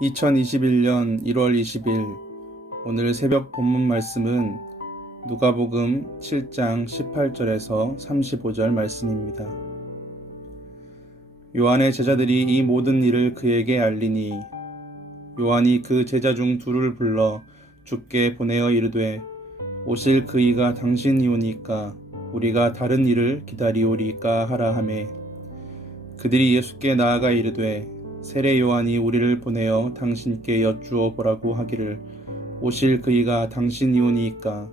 2021년 1월 20일 오늘 새벽 본문 말씀은 누가복음 7장 18절에서 35절 말씀입니다. 요한의 제자들이 이 모든 일을 그에게 알리니 요한이 그 제자 중 둘을 불러 주께 보내어 이르되 오실 그이가 당신이오니까 우리가 다른 일을 기다리오리까 하라 하매 그들이 예수께 나아가 이르되 세례 요한이 우리를 보내어 당신께 여쭈어 보라고 하기를 오실 그이가 당신이오니까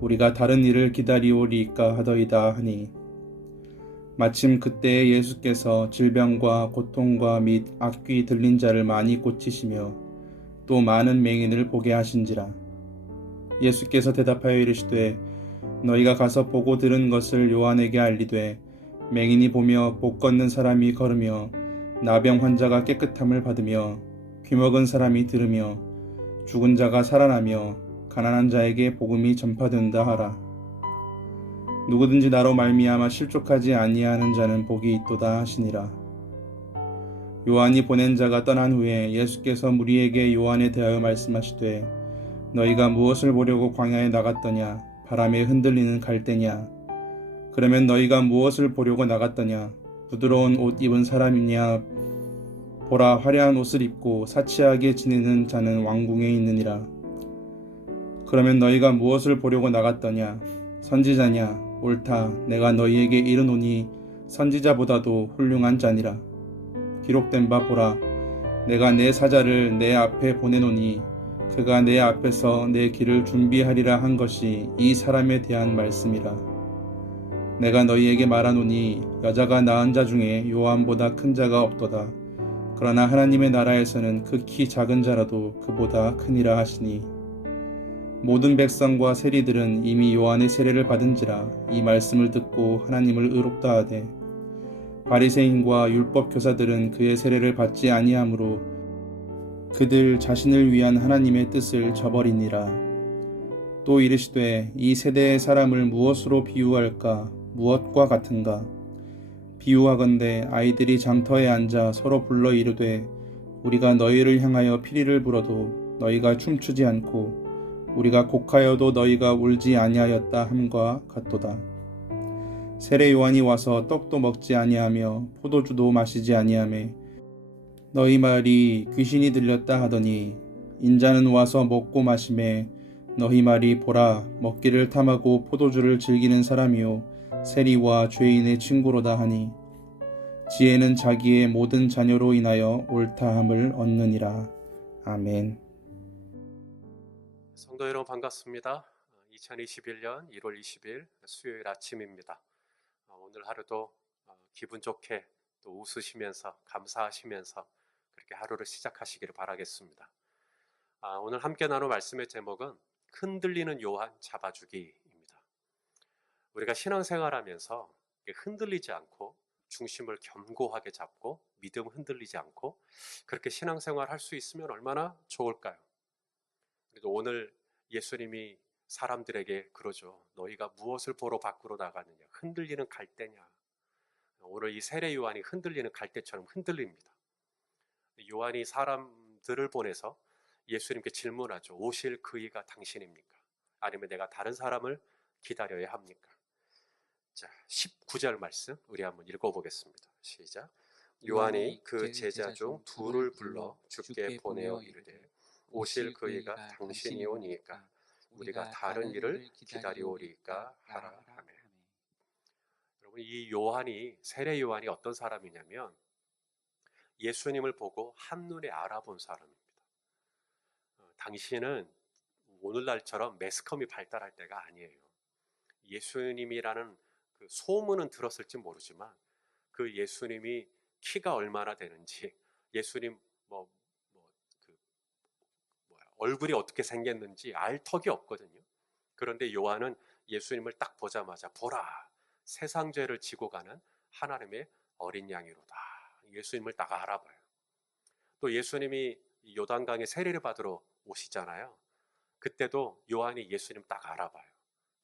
우리가 다른 일을 기다리오리까 하더이다 하니 마침 그때에 예수께서 질병과 고통과 및 악귀 들린 자를 많이 고치시며 또 많은 맹인을 보게 하신지라. 예수께서 대답하여 이르시되 너희가 가서 보고 들은 것을 요한에게 알리되 맹인이 보며 못 걷는 사람이 걸으며 나병 환자가 깨끗함을 받으며 귀먹은 사람이 들으며 죽은 자가 살아나며 가난한 자에게 복음이 전파된다 하라. 누구든지 나로 말미암아 실족하지 아니하는 자는 복이 있도다 하시니라. 요한이 보낸 자가 떠난 후에 예수께서 무리에게 요한에 대하여 말씀하시되 너희가 무엇을 보려고 광야에 나갔더냐? 바람에 흔들리는 갈대냐? 그러면 너희가 무엇을 보려고 나갔더냐? 부드러운 옷 입은 사람이냐? 보라, 화려한 옷을 입고 사치하게 지내는 자는 왕궁에 있느니라. 그러면 너희가 무엇을 보려고 나갔더냐? 선지자냐? 옳다, 내가 너희에게 이르노니 선지자보다도 훌륭한 자니라. 기록된 바 보라, 내가 내 사자를 내 앞에 보내노니 그가 내 앞에서 내 길을 준비하리라 한 것이 이 사람에 대한 말씀이라. 내가 너희에게 말하노니 여자가 낳은 자 중에 요한보다 큰 자가 없도다. 그러나 하나님의 나라에서는 극히 작은 자라도 그보다 크니라 하시니 모든 백성과 세리들은 이미 요한의 세례를 받은지라 이 말씀을 듣고 하나님을 의롭다 하되 바리새인과 율법 교사들은 그의 세례를 받지 아니하므로 그들 자신을 위한 하나님의 뜻을 저버리니라. 또 이르시되 이 세대의 사람을 무엇으로 비유할까? 무엇과 같은가? 비유하건대 아이들이 장터에 앉아 서로 불러 이르되 우리가 너희를 향하여 피리를 불어도 너희가 춤추지 않고 우리가 곡하여도 너희가 울지 아니하였다 함과 같도다. 세례 요한이 와서 떡도 먹지 아니하며 포도주도 마시지 아니하매 너희 말이 귀신이 들렸다 하더니 인자는 와서 먹고 마시매 너희 말이 보라 먹기를 탐하고 포도주를 즐기는 사람이요 세리와 죄인의 친구로다 하니 지혜는 자기의 모든 자녀로 인하여 옳다함을 얻느니라. 아멘. 성도 여러분 반갑습니다. 2021년 1월 20일 수요일 아침입니다. 오늘 하루도 기분 좋게 또 웃으시면서 감사하시면서 그렇게 하루를 시작하시기를 바라겠습니다. 오늘 함께 나눌 말씀의 제목은 흔들리는 요한 잡아주기입니다. 우리가 신앙생활하면서 흔들리지 않고 중심을 견고하게 잡고 믿음 흔들리지 않고 그렇게 신앙생활 할 수 있으면 얼마나 좋을까요? 그래도 오늘 예수님이 사람들에게 그러죠. 너희가 무엇을 보러 밖으로 나가느냐? 흔들리는 갈대냐? 오늘 이 세례 요한이 흔들리는 갈대처럼 흔들립니다. 요한이 사람들을 보내서 예수님께 질문하죠. 오실 그이가 당신입니까? 아니면 내가 다른 사람을 기다려야 합니까? 자, 19절 말씀 우리 한번 읽어보겠습니다. 시작. 요한이 그 제자 중 둘을 불러 주께 보내어 이르되 오실 그이가 당신이오니까 우리가 다른 일을 기다리오리까 하라 하매. 여러분, 이 요한이 세례 요한이 어떤 사람이냐면 예수님을 보고 한눈에 알아본 사람입니다. 당시에는 오늘날처럼 매스컴이 발달할 때가 아니에요. 예수님이라는 그 소문은 들었을지 모르지만 그 예수님이 키가 얼마나 되는지 예수님 얼굴이 어떻게 생겼는지 알 턱이 없거든요. 그런데 요한은 예수님을 딱 보자마자 보라 세상 죄를 지고 가는 하나님의 어린 양이로다. 예수님을 딱 알아봐요. 또 예수님이 요단강에 세례를 받으러 오시잖아요. 그때도 요한이 예수님 딱 알아봐요.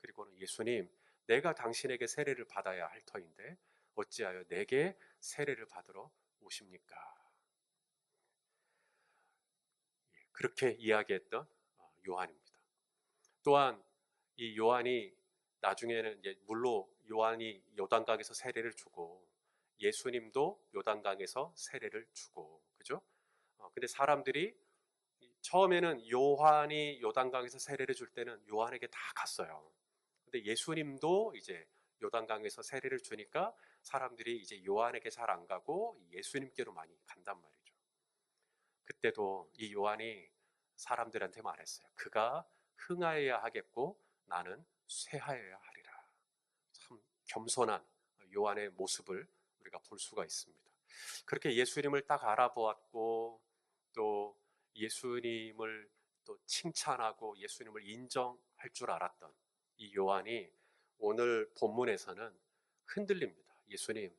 그리고는 예수님 내가 당신에게 세례를 받아야 할 터인데 어찌하여 내게 세례를 받으러 오십니까? 그렇게 이야기했던 요한입니다. 또한 이 요한이 나중에는 이제 물로 요한이 요단강에서 세례를 주고 예수님도 요단강에서 세례를 주고 그죠? 근데 사람들이 처음에는 요한이 요단강에서 세례를 줄 때는 요한에게 다 갔어요. 근데 예수님도 이제 요단강에서 세례를 주니까 사람들이 이제 요한에게 잘 안 가고 예수님께로 많이 간단 말이죠. 그때도 이 요한이 사람들한테 말했어요. 그가 흥하여야 하겠고 나는 쇠하여야 하리라. 참 겸손한 요한의 모습을 우리가 볼 수가 있습니다. 그렇게 예수님을 딱 알아보았고 또 예수님을 또 칭찬하고 예수님을 인정할 줄 알았던 이 요한이 오늘 본문에서는 흔들립니다. 예수님,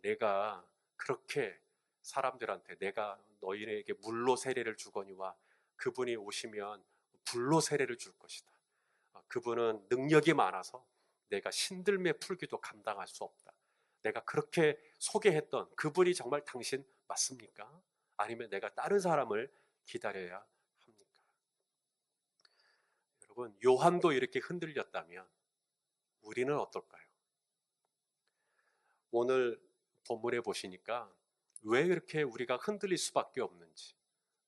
내가 그렇게 사람들한테 내가 너희에게 물로 세례를 주거니와 그분이 오시면 불로 세례를 줄 것이다. 그분은 능력이 많아서 내가 신들매 풀기도 감당할 수 없다. 내가 그렇게 소개했던 그분이 정말 당신 맞습니까? 아니면 내가 다른 사람을 기다려야 합니까? 여러분, 요한도 이렇게 흔들렸다면 우리는 어떨까요? 오늘 본문에 보시니까 왜 그렇게 우리가 흔들릴 수밖에 없는지,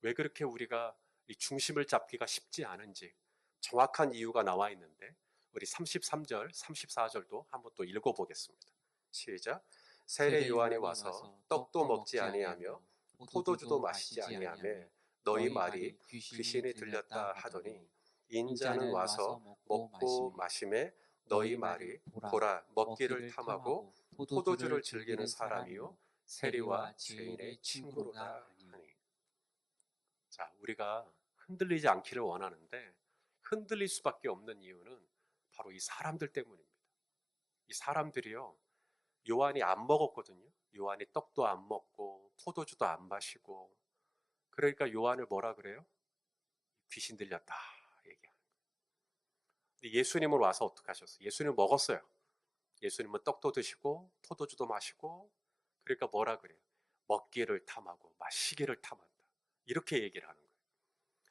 왜 그렇게 우리가 이 중심을 잡기가 쉽지 않은지 정확한 이유가 나와 있는데 우리 33절, 34절도 한번 또 읽어보겠습니다. 시작. 세례 요한이 와서 떡도 먹지 아니하며 포도주도 마시지 아니하며 너희 말이 귀신이 들렸다 하더니 인자는 와서 먹고 마심에 너희 말이 보라 먹기를 탐하고 포도주를 즐기는 사람이요 세리와 죄인의 친구로다 하니. 자, 우리가 흔들리지 않기를 원하는데 흔들릴 수밖에 없는 이유는 바로 이 사람들 때문입니다. 이 사람들이요, 요한이 안 먹었거든요. 요한이 떡도 안 먹고 포도주도 안 마시고 그러니까 요한을 뭐라 그래요? 귀신 들렸다 얘기하는 거예요. 근데 예수님은 와서 어떻게 하셨어요? 예수님 먹었어요. 예수님은 떡도 드시고 포도주도 마시고 그러니까 뭐라 그래요? 먹기를 탐하고 마시기를 탐한다. 이렇게 얘기를 하는 거예요.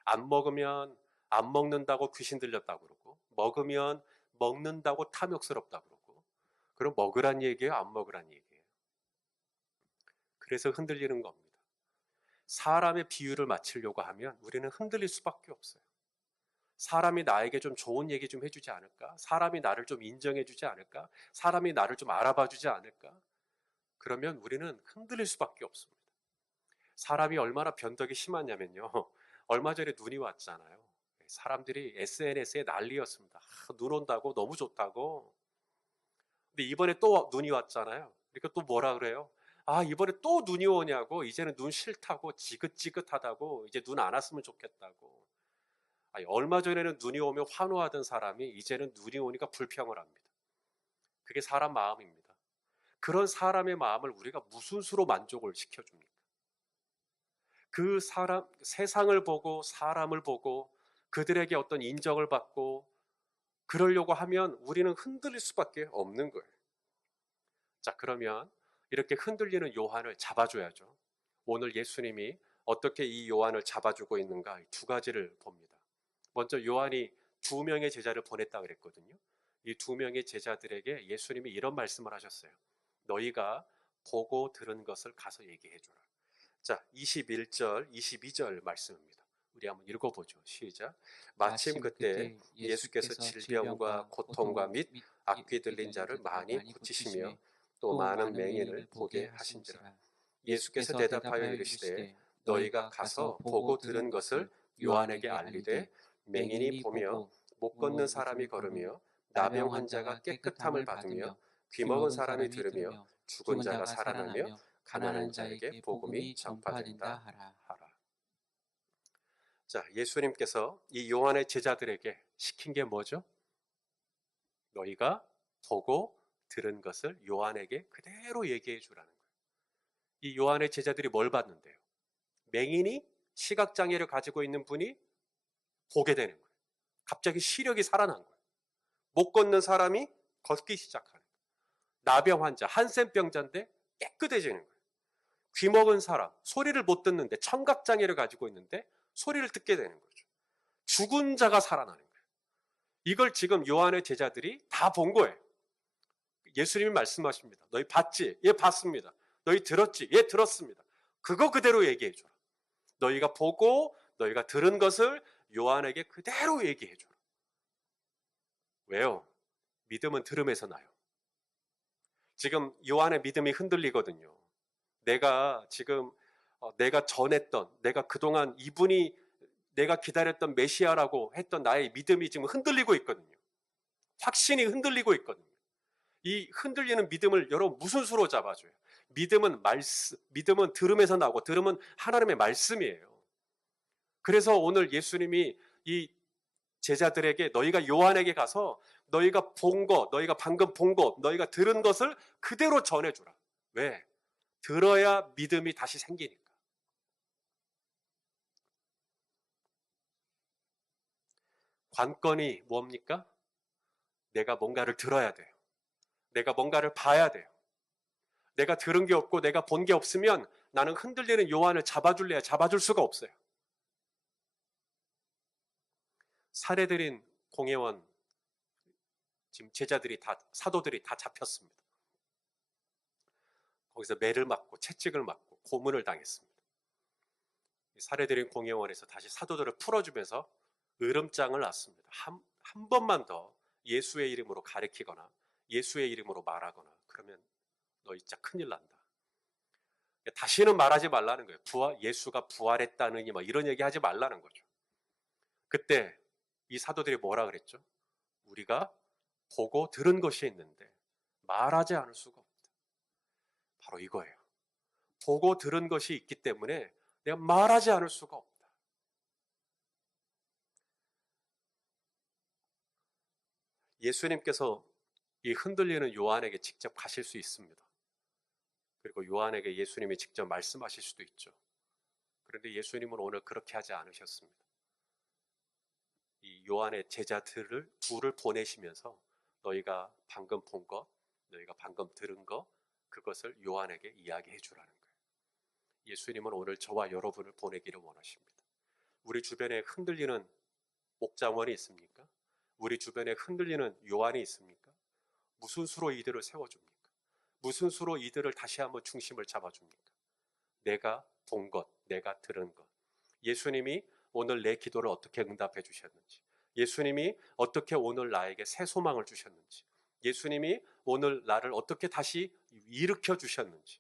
안 먹으면 안 먹는다고 귀신 들렸다고 그러고 먹으면 먹는다고 탐욕스럽다고 그러고 그럼 먹으란 얘기예요? 안 먹으란 얘기예요? 그래서 흔들리는 겁니다. 사람의 비유를 맞추려고 하면 우리는 흔들릴 수밖에 없어요. 사람이 나에게 좀 좋은 얘기 좀 해주지 않을까? 사람이 나를 좀 인정해주지 않을까? 사람이 나를 좀 알아봐주지 않을까? 그러면 우리는 흔들릴 수밖에 없습니다. 사람이 얼마나 변덕이 심하냐면요. 얼마 전에 눈이 왔잖아요. 사람들이 SNS에 난리였습니다. 눈 온다고 너무 좋다고. 근데 이번에 또 눈이 왔잖아요. 그러니까 또 뭐라 그래요? 이번에 또 눈이 오냐고. 이제는 눈 싫다고 지긋지긋하다고. 이제 눈 안 왔으면 좋겠다고. 얼마 전에는 눈이 오면 환호하던 사람이 이제는 눈이 오니까 불평을 합니다. 그게 사람 마음입니다. 그런 사람의 마음을 우리가 무슨 수로 만족을 시켜줍니까? 그 사람, 세상을 보고 사람을 보고 그들에게 어떤 인정을 받고 그러려고 하면 우리는 흔들릴 수밖에 없는 거예요. 자, 그러면 이렇게 흔들리는 요한을 잡아줘야죠. 오늘 예수님이 어떻게 이 요한을 잡아주고 있는가 두 가지를 봅니다. 먼저 요한이 2명의 제자를 보냈다 그랬거든요. 이 2명의 제자들에게 예수님이 이런 말씀을 하셨어요. 너희가 보고 들은 것을 가서 얘기해 줘라. 자, 21절, 22절 말씀입니다. 우리 한번 읽어보죠. 시작. 마침 그때 예수께서 질병과 고통과 및 악귀 들린 자를 많이 고치시며 또 많은 맹인을 보게 하신지라. 예수께서 대답하여 이르시되 너희가 가서 보고 들은 것을 요한에게 알리되 맹인이 보며 못 걷는 사람이 걸으며 나병 환자가 깨끗함을 받으며 귀먹은 사람이 들으며 죽은 자가 살아나며 가난한 자에게 복음이 전파된다 하라. 자, 예수님께서 이 요한의 제자들에게 시킨 게 뭐죠? 너희가 보고 들은 것을 요한에게 그대로 얘기해 주라는 거예요. 이 요한의 제자들이 뭘 봤는데요? 맹인이 시각장애를 가지고 있는 분이 보게 되는 거예요. 갑자기 시력이 살아난 거예요. 못 걷는 사람이 걷기 시작하는 거예요. 나병 환자, 한센병자인데 깨끗해지는 거예요. 귀 먹은 사람, 소리를 못 듣는데 청각장애를 가지고 있는데 소리를 듣게 되는 거죠. 죽은 자가 살아나는 거예요. 이걸 지금 요한의 제자들이 다 본 거예요. 예수님이 말씀하십니다. 너희 봤지? 예, 봤습니다. 너희 들었지? 예, 들었습니다. 그거 그대로 얘기해 줘라. 너희가 보고 너희가 들은 것을 요한에게 그대로 얘기해 줘라. 왜요? 믿음은 들음에서 나요. 지금 요한의 믿음이 흔들리거든요. 내가 지금 내가 전했던, 내가 그동안 이분이 내가 기다렸던 메시아라고 했던 나의 믿음이 지금 흔들리고 있거든요. 확신이 흔들리고 있거든요. 이 흔들리는 믿음을 여러분 무슨 수로 잡아줘요? 믿음은 믿음은 들음에서 나오고 들음은 하나님의 말씀이에요. 그래서 오늘 예수님이 이 제자들에게 너희가 요한에게 가서 너희가 본 것, 너희가 방금 본 것, 너희가 들은 것을 그대로 전해주라. 왜? 들어야 믿음이 다시 생기니까. 관건이 뭡니까? 내가 뭔가를 들어야 돼요. 내가 뭔가를 봐야 돼요. 내가 들은 게 없고 내가 본 게 없으면 나는 흔들리는 요한을 잡아줄래야 잡아줄 수가 없어요. 살해드린 공회원 지금 제자들이 다 사도들이 다 잡혔습니다. 거기서 매를 맞고 채찍을 맞고 고문을 당했습니다. 살해드린 공회원에서 다시 사도들을 풀어주면서 으름장을 놨습니다. 한 번만 더 예수의 이름으로 가리키거나 예수의 이름으로 말하거나 그러면 너 진짜 큰일 난다. 다시는 말하지 말라는 거예요. 예수가 부활했다느니 뭐 이런 얘기 하지 말라는 거죠. 그때 이 사도들이 뭐라 그랬죠? 우리가 보고 들은 것이 있는데 말하지 않을 수가 없다. 바로 이거예요. 보고 들은 것이 있기 때문에 내가 말하지 않을 수가 없다. 예수님께서 이 흔들리는 요한에게 직접 가실 수 있습니다. 그리고 요한에게 예수님이 직접 말씀하실 수도 있죠. 그런데 예수님은 오늘 그렇게 하지 않으셨습니다. 이 요한의 제자들을 둘을 보내시면서 너희가 방금 본 것, 너희가 방금 들은 것, 그것을 요한에게 이야기해 주라는 거예요. 예수님은 오늘 저와 여러분을 보내기를 원하십니다. 우리 주변에 흔들리는 옥장원이 있습니까? 우리 주변에 흔들리는 요한이 있습니까? 무슨 수로 이들을 세워줍니까? 무슨 수로 이들을 다시 한번 중심을 잡아줍니까? 내가 본 것, 내가 들은 것. 예수님이 오늘 내 기도를 어떻게 응답해 주셨는지, 예수님이 어떻게 오늘 나에게 새 소망을 주셨는지, 예수님이 오늘 나를 어떻게 다시 일으켜 주셨는지,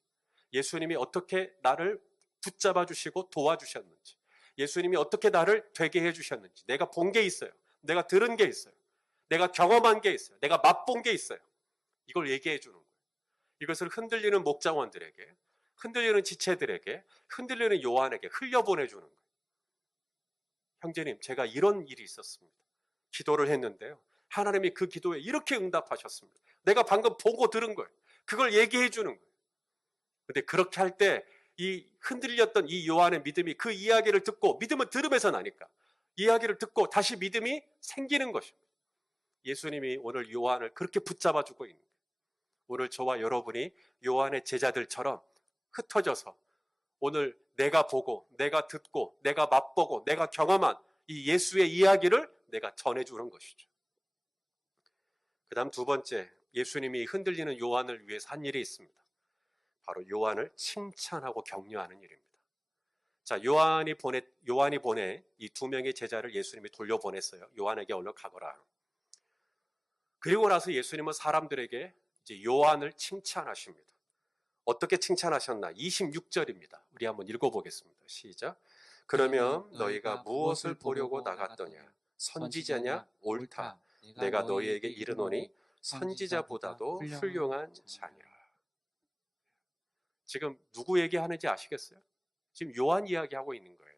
예수님이 어떻게 나를 붙잡아 주시고 도와주셨는지, 예수님이 어떻게 나를 되게 해 주셨는지, 내가 본 게 있어요. 내가 들은 게 있어요. 내가 경험한 게 있어요. 내가 맛본 게 있어요. 이걸 얘기해 주는 거예요. 이것을 흔들리는 목장원들에게, 흔들리는 지체들에게, 흔들리는 요한에게 흘려보내주는 거예요. 형제님, 제가 이런 일이 있었습니다. 기도를 했는데요. 하나님이 그 기도에 이렇게 응답하셨습니다. 내가 방금 보고 들은 거예요. 그걸 얘기해 주는 거예요. 근데 그렇게 할 때 이 흔들렸던 이 요한의 믿음이 그 이야기를 듣고, 믿음은 들음에서 나니까 이야기를 듣고 다시 믿음이 생기는 것입니다. 예수님이 오늘 요한을 그렇게 붙잡아 주고 있는 거예요. 오늘 저와 여러분이 요한의 제자들처럼 흩어져서 오늘 내가 보고 내가 듣고 내가 맛보고 내가 경험한 이 예수의 이야기를 내가 전해주는 것이죠. 그 다음 두 번째, 예수님이 흔들리는 요한을 위해서 한 일이 있습니다. 바로 요한을 칭찬하고 격려하는 일입니다. 자, 요한이 보내 이 두 명의 제자를 예수님이 돌려보냈어요. 요한에게 얼른 가거라. 그리고 나서 예수님은 사람들에게 이제 요한을 칭찬하십니다. 어떻게 칭찬하셨나? 26절입니다. 우리 한번 읽어보겠습니다. 시작. 그러면 너희가 무엇을 보려고 나갔더냐? 선지자냐? 옳다. 내가 너희에게 이르노니 선지자보다도 훌륭한 자니라. 지금 누구 얘기하는지 아시겠어요? 지금 요한 이야기하고 있는 거예요.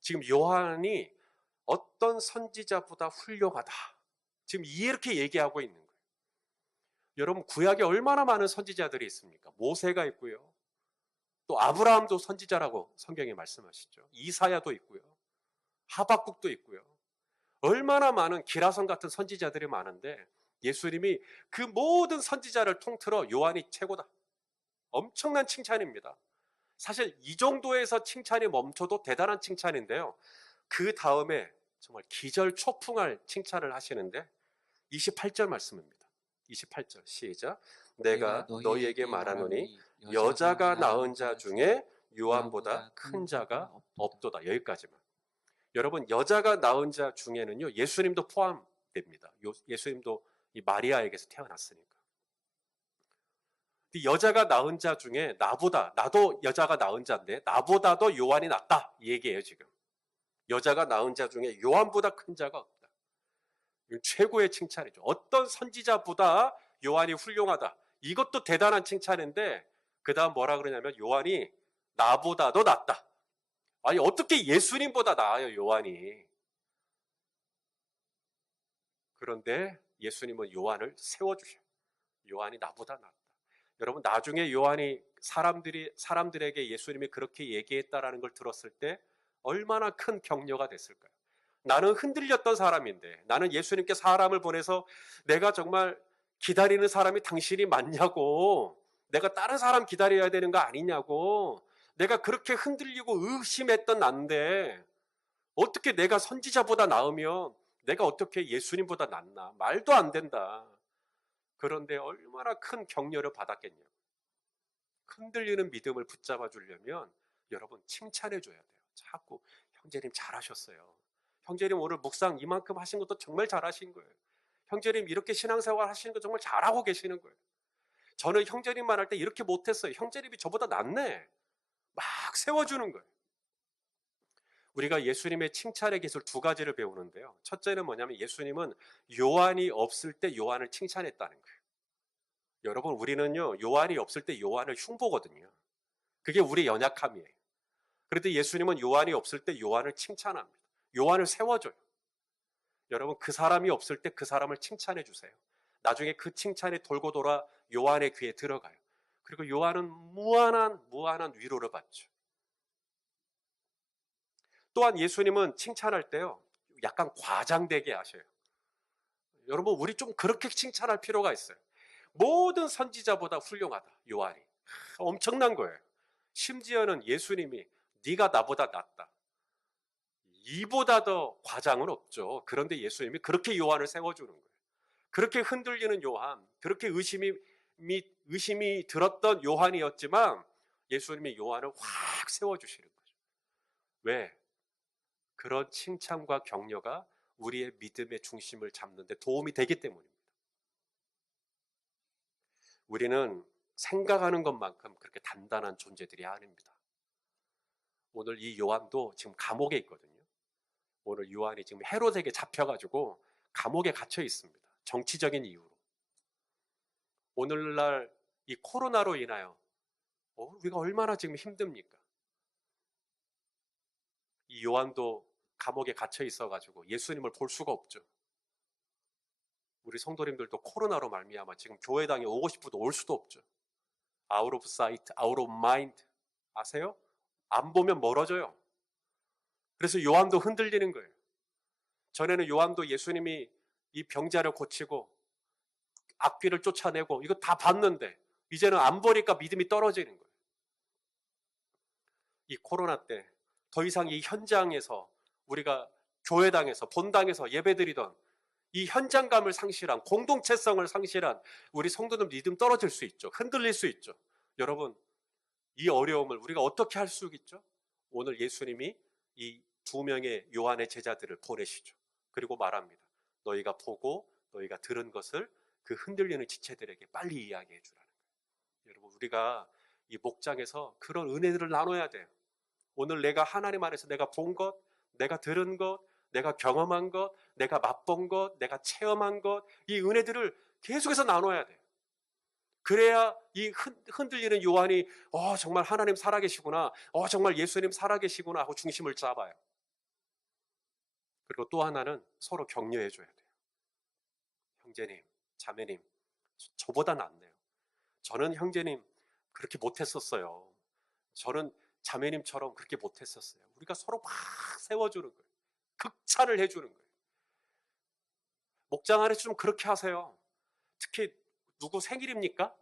지금 요한이 어떤 선지자보다 훌륭하다. 지금 이렇게 얘기하고 있는 거예요. 여러분, 구약에 얼마나 많은 선지자들이 있습니까? 모세가 있고요. 또 아브라함도 선지자라고 성경에 말씀하시죠. 이사야도 있고요. 하박국도 있고요. 얼마나 많은 기라성 같은 선지자들이 많은데 예수님이 그 모든 선지자를 통틀어 요한이 최고다. 엄청난 칭찬입니다. 사실 이 정도에서 칭찬이 멈춰도 대단한 칭찬인데요. 그 다음에 정말 기절초풍할 칭찬을 하시는데 28절 말씀입니다. 28절 시작. 내가 내가 너희에게 너희에게 말하노니 말하노니 여자가 낳은 자 중에 요한보다 요한보다 큰 자가 없도다. 없도다. 여기까지만. 여러분, 여자가 낳은 자 중에는요, 예수님도 포함됩니다. 예수님도 이 마리아에게서 태어났으니까. 이 여자가 낳은 자 중에 나도 여자가 낳은 자인데 나보다도 요한이 낫다 이 얘기예요. 지금 여자가 낳은 자 중에 요한보다 큰 자가 없다. 이건 최고의 칭찬이죠. 어떤 선지자보다 요한이 훌륭하다, 이것도 대단한 칭찬인데 그 다음 뭐라 그러냐면 요한이 나보다도 낫다. 아니 어떻게 예수님보다 나아요 요한이. 그런데 예수님은 요한을 세워주셔요. 요한이 나보다 낫다. 여러분, 나중에 요한이 사람들에게 예수님이 그렇게 얘기했다라는 걸 들었을 때 얼마나 큰 격려가 됐을까요? 나는 흔들렸던 사람인데, 나는 예수님께 사람을 보내서 내가 정말 기다리는 사람이 당신이 맞냐고, 내가 다른 사람 기다려야 되는 거 아니냐고, 내가 그렇게 흔들리고 의심했던 난데 어떻게 내가 선지자보다 나으면 내가 어떻게 예수님보다 낫나? 말도 안 된다. 그런데 얼마나 큰 격려를 받았겠냐고. 흔들리는 믿음을 붙잡아 주려면 여러분 칭찬해 줘야 돼요. 자꾸 형제님 잘하셨어요. 형제님 오늘 묵상 이만큼 하신 것도 정말 잘하신 거예요. 형제님 이렇게 신앙생활 하시는 거 정말 잘하고 계시는 거예요. 저는 형제님만 할 때 이렇게 못했어요. 형제님이 저보다 낫네. 막 세워주는 거예요. 우리가 예수님의 칭찬의 기술 두 가지를 배우는데요. 첫째는 뭐냐면 예수님은 요한이 없을 때 요한을 칭찬했다는 거예요. 여러분, 우리는요 요한이 없을 때 요한을 흉보거든요. 그게 우리 연약함이에요. 그런데 예수님은 요한이 없을 때 요한을 칭찬합니다. 요한을 세워줘요. 여러분, 그 사람이 없을 때 그 사람을 칭찬해 주세요. 나중에 그 칭찬이 돌고 돌아 요한의 귀에 들어가요. 그리고 요한은 무한한 위로를 받죠. 또한 예수님은 칭찬할 때요 약간 과장되게 하셔요. 여러분, 우리 좀 그렇게 칭찬할 필요가 있어요. 모든 선지자보다 훌륭하다 요한이. 엄청난 거예요. 심지어는 예수님이 네가 나보다 낫다, 이보다 더 과장은 없죠. 그런데 예수님이 그렇게 요한을 세워주는 거예요. 그렇게 흔들리는 요한, 그렇게 의심이 들었던 요한이었지만 예수님이 요한을 확 세워주시는 거죠. 왜? 그런 칭찬과 격려가 우리의 믿음의 중심을 잡는 데 도움이 되기 때문입니다. 우리는 생각하는 것만큼 그렇게 단단한 존재들이 아닙니다. 오늘 이 요한도 지금 감옥에 있거든요. 오늘 요한이 지금 헤롯에게 잡혀가지고 감옥에 갇혀 있습니다. 정치적인 이유로. 오늘날 이 코로나로 인하여 우리가 얼마나 지금 힘듭니까? 이 요한도 감옥에 gat혀 있어가지고 예수님을 볼 수가 없죠. 우리 성도님들도 코로나로 말미암아 지금 교회당에 오고 싶어도 올 수도 없죠. Out of sight, out of mind. 아세요? 안 보면 멀어져요. 그래서 요한도 흔들리는 거예요. 전에는 요한도 예수님이 이 병자를 고치고 악귀를 쫓아내고 이거 다 봤는데 이제는 안 보니까 믿음이 떨어지는 거예요. 이 코로나 때 더 이상 이 현장에서 우리가 교회당에서 본당에서 예배드리던 이 현장감을 상실한, 공동체성을 상실한 우리 성도들 믿음 떨어질 수 있죠. 흔들릴 수 있죠. 여러분, 이 어려움을 우리가 어떻게 할 수 있죠? 오늘 예수님이 이 두 명의 요한의 제자들을 보내시죠. 그리고 말합니다. 너희가 보고 너희가 들은 것을 그 흔들리는 지체들에게 빨리 이야기해 주라는 거예요. 여러분, 우리가 이 목장에서 그런 은혜들을 나눠야 돼요. 오늘 내가 하나님 안에서 내가 본 것, 내가 들은 것, 내가 경험한 것, 내가 맛본 것, 내가 체험한 것, 이 은혜들을 계속해서 나눠야 돼요. 그래야 이 흔들리는 요한이 정말 하나님 살아계시구나, 정말 예수님 살아계시구나 하고 중심을 잡아요. 그리고 또 하나는 서로 격려해 줘야 돼요. 형제님, 자매님, 저보다 낫네요. 저는 형제님 그렇게 못했었어요. 저는 자매님처럼 그렇게 못했었어요. 우리가 서로 막 세워주는 거예요. 극찬을 해주는 거예요. 목장 안에서 좀 그렇게 하세요. 특히 누구 생일입니까?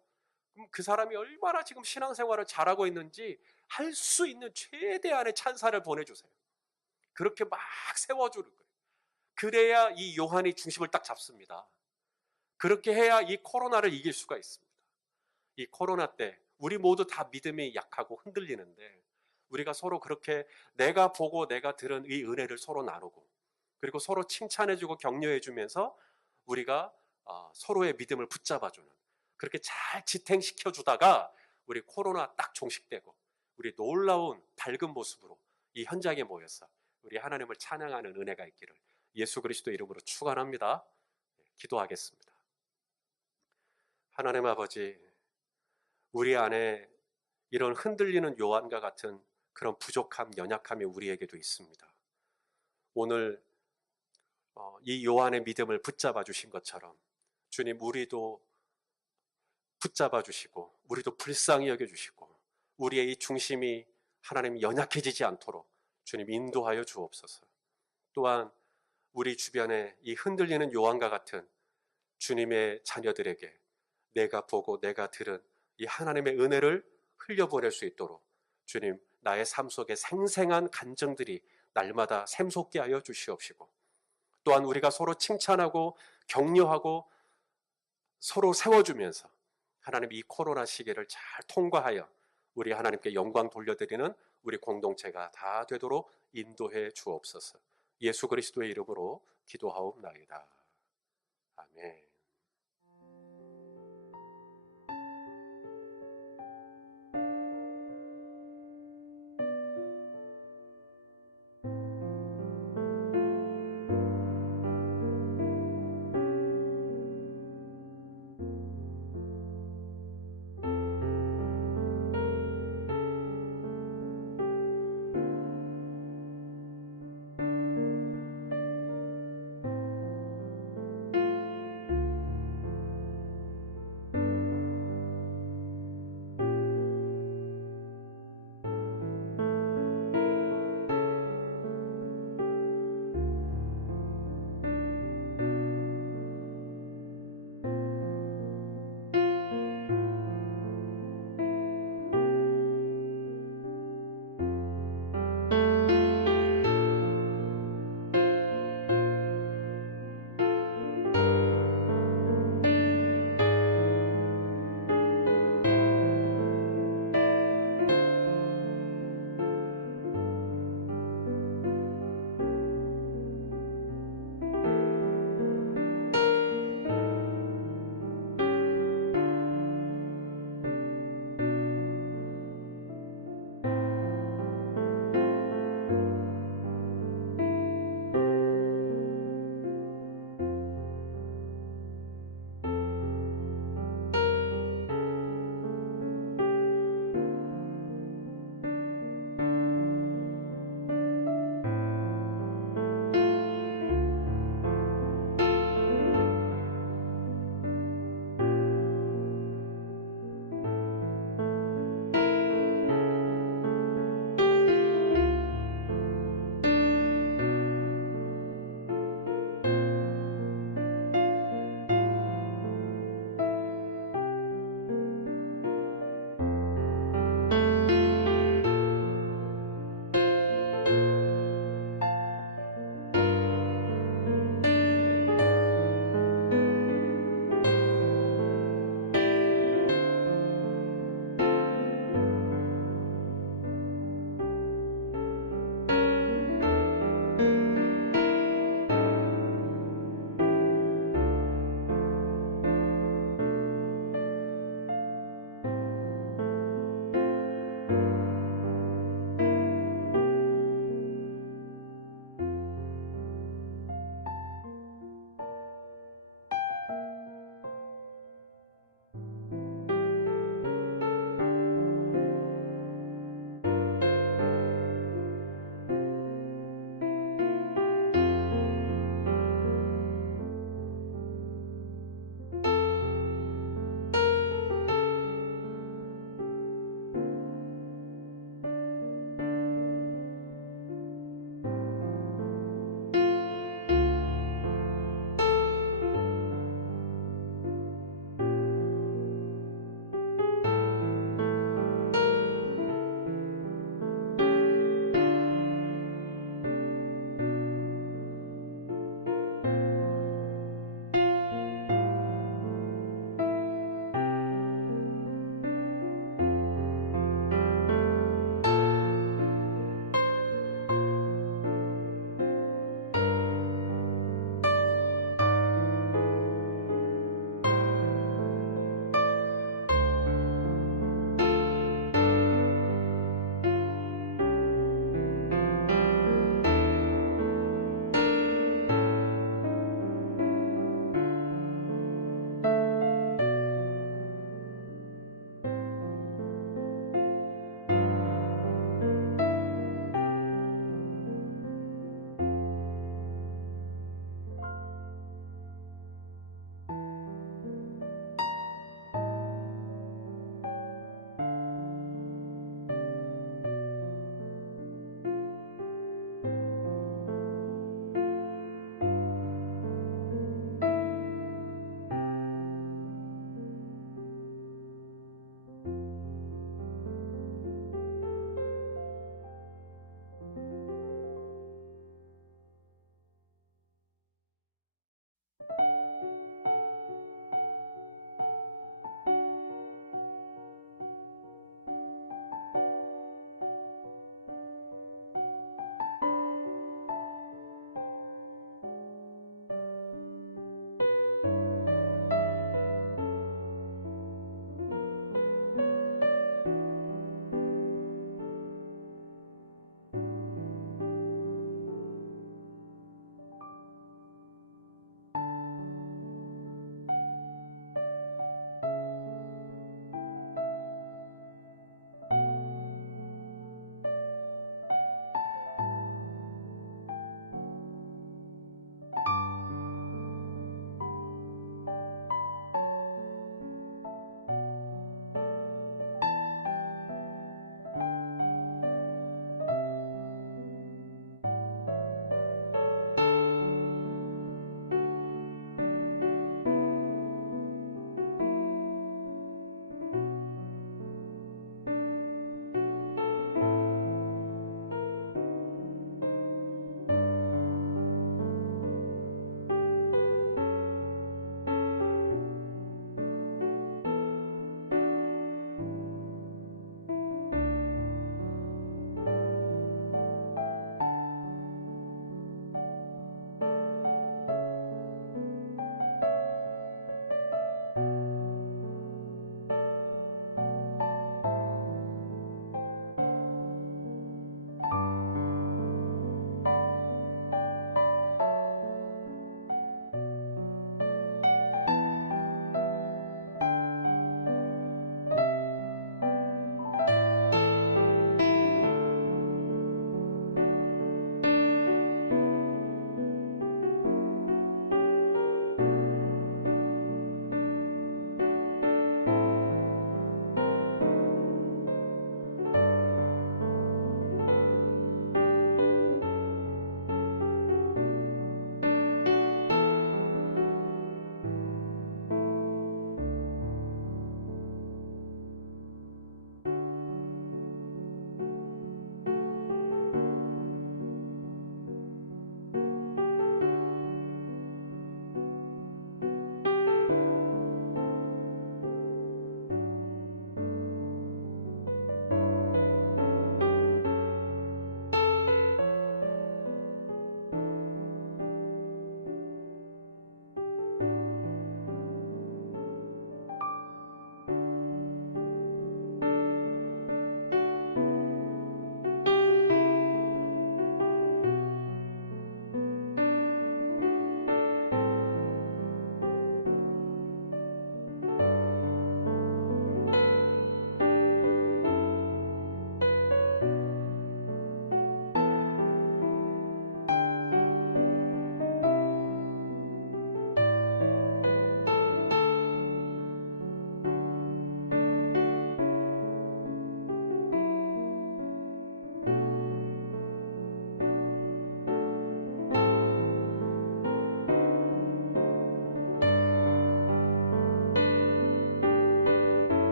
그럼 그 사람이 얼마나 지금 신앙생활을 잘하고 있는지 할 수 있는 최대한의 찬사를 보내주세요. 그렇게 막 세워주는 거예요. 그래야 이 요한이 중심을 딱 잡습니다. 그렇게 해야 이 코로나를 이길 수가 있습니다. 이 코로나 때 우리 모두 다 믿음이 약하고 흔들리는데 우리가 서로 그렇게 내가 보고 내가 들은 이 은혜를 서로 나누고 그리고 서로 칭찬해주고 격려해주면서 우리가 서로의 믿음을 붙잡아주는 그렇게 잘 지탱시켜주다가 우리 코로나 딱 종식되고 우리 놀라운 밝은 모습으로 이 현장에 모여서 우리 하나님을 찬양하는 은혜가 있기를 예수 그리스도 이름으로 축원합니다. 기도하겠습니다. 하나님 아버지, 우리 안에 이런 흔들리는 요한과 같은 그런 부족함, 연약함이 우리에게도 있습니다. 오늘 이 요한의 믿음을 붙잡아 주신 것처럼 주님, 우리도 붙잡아 주시고 우리도 불쌍히 여겨 주시고 우리의 이 중심이 하나님 연약해지지 않도록 주님 인도하여 주옵소서. 또한 우리 주변에 이 흔들리는 요한과 같은 주님의 자녀들에게 내가 보고 내가 들은 이 하나님의 은혜를 흘려보낼 수 있도록 주님, 나의 삶 속에 생생한 간증들이 날마다 샘솟게 하여 주시옵시고 또한 우리가 서로 칭찬하고 격려하고 서로 세워주면서 하나님 이 코로나 시기를 잘 통과하여 우리 하나님께 영광 돌려드리는 우리 공동체가 다 되도록 인도해 주옵소서. 예수 그리스도의 이름으로 기도하옵나이다. 아멘.